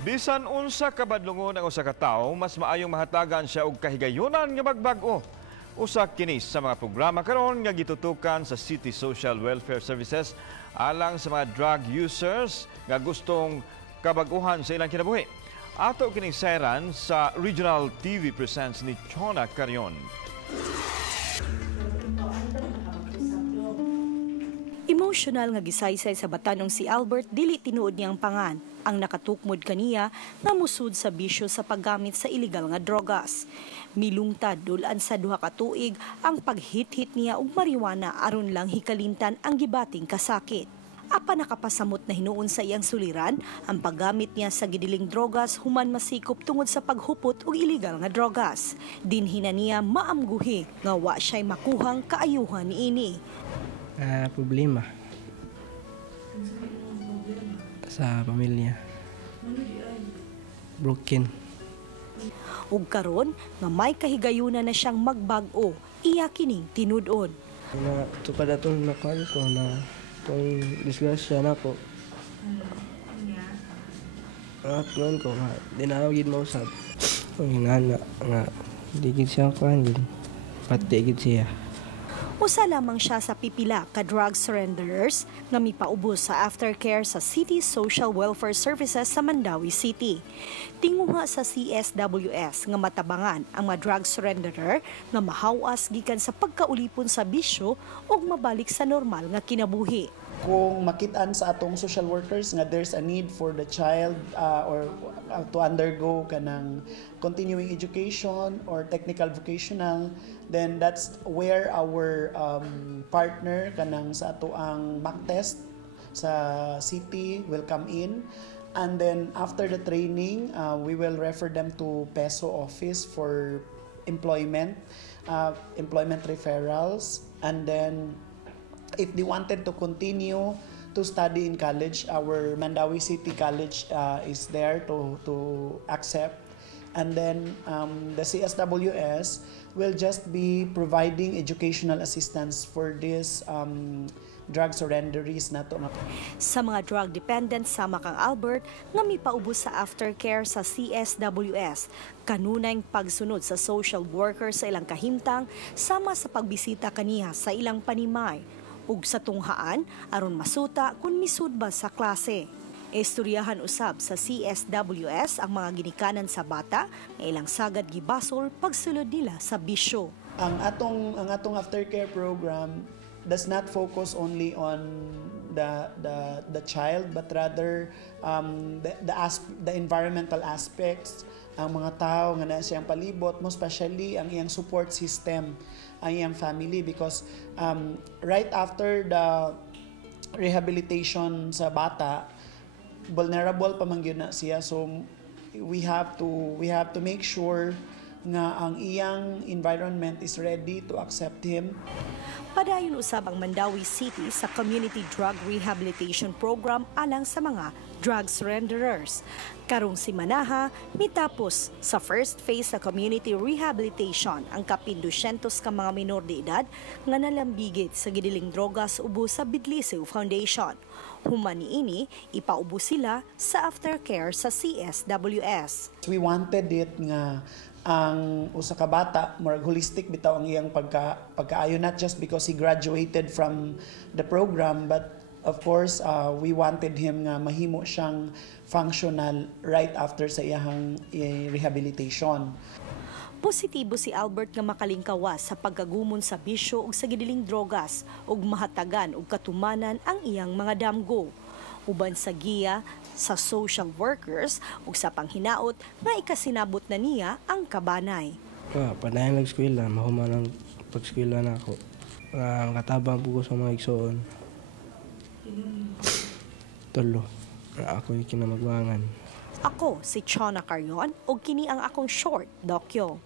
Bisan unsa kabadlungon ang usa ka tawo, mas maayong mahatagan siya og kahigayunan nga magbag-o. Usa kini sa mga programa karon nga gitutukan sa City Social Welfare Services alang sa mga drug users nga gustong kabag-uhan sa ilang kinabuhi. Ato kining sayran sa Regional TV Presents ni Chona Carion. Emotional nga gisaysay sa batanong si Albert dili tinuod niyang pangan ang nakatukmod kaniya nga musud sa bisyo sa paggamit sa illegal nga drogas. Milungtad dulan sa duha ka tuig ang paghit-hit niya og marijuana aron lang hikalintan ang gibating kasakit. Apa nakapasamot na hinuon sa iyang suliran ang paggamit niya sa gidiling drogas human masikop tungod sa paghupot og illegal nga drogas. Dinhina niya maamguhi nga wa siya'y makuhang kaayuhan niini. Problema sa pamilya. Broken. Ug karon nga may kahigayunan na siyang magbag-o, iya kining tinud-on. Na tukad atong nakuan ko na kung disgrasya na ko. At ko nga, di na ako gid mausap. Kung hinana nga, di gid siya kuan gid. Pati gid siya. Usa lamang siya sa pipila ka drug surrenderers nga mipaubos sa aftercare sa City Social Welfare Services sa Mandawi City. Tinguha sa CSWS nga matabangan ang mga drug surrenderer nga mahawas gikan sa pagkaulipon sa bisyo ug mabalik sa normal nga kinabuhi. Kung makitaan sa atong social workers nga there's a need for the child or to undergo kanang continuing education or technical vocational, then that's where our partner kanang sa ato ang mock test sa city will come in. And then after the training, we will refer them to PESO office for employment referrals. And then if they wanted to continue to study in college, our Mandawi City College is there to accept. And then the CSWS will just be providing educational assistance for these drug surrenderies nato. Sa mga drug dependents sama kang Albert nga mipaubos sa aftercare sa CSWS, kanunay pagsunod sa social worker sa ilang kahimtang sama sa pagbisita kaniya sa ilang panimay ug sa tunghaan aron masuta kung misud ba sa klase. Istoryahan usab sa CSWS ang mga ginikanan sa bata nga ilang sagad gibasol pagsulod nila sa bisyo. Ang atong aftercare program does not focus only on the child but rather the environmental aspects, ang mga tao nga naa siyang palibot, most especially ang iyang support system, ang iyang family, because right after the rehabilitation sa bata, vulnerable pa man gyud na siya, so we have to make sure nga ang iyang environment is ready to accept him. Padayon usab ang Mandawi City sa Community Drug Rehabilitation Program alang sa mga drug surrenderers. Karong simanaha, mitapos sa first phase sa community rehabilitation ang kapin 200 ka mga minor de edad nga nalambigit sa gidiling drogas ubos sa Bidlisio Foundation. Human niini, ipaubo sila sa aftercare sa CSWS. We wanted it nga ang usa ka bata more holistic bitaw ang iyang pagkaayo, not just because he graduated from the program, but of course we wanted him nga mahimo siyang functional right after sa iyang rehabilitation. Positibo si Albert nga makalingkawas sa pagkagumon sa bisyo ug sa gidiling drogas ug mahatagan og katumanan ang iyang mga damgo. Uban sa giya sa social workers ug sa panghinaot nga ikasinabot na niya ang kabanay. Padayon nag-eskwela, mahuman ang pag-eskwela na ako. Katabang po ko sa mga igsoon. Tulo. Ako yung kinamagwangan. Ako si Chona Carion ug kini ang akong short dokyo.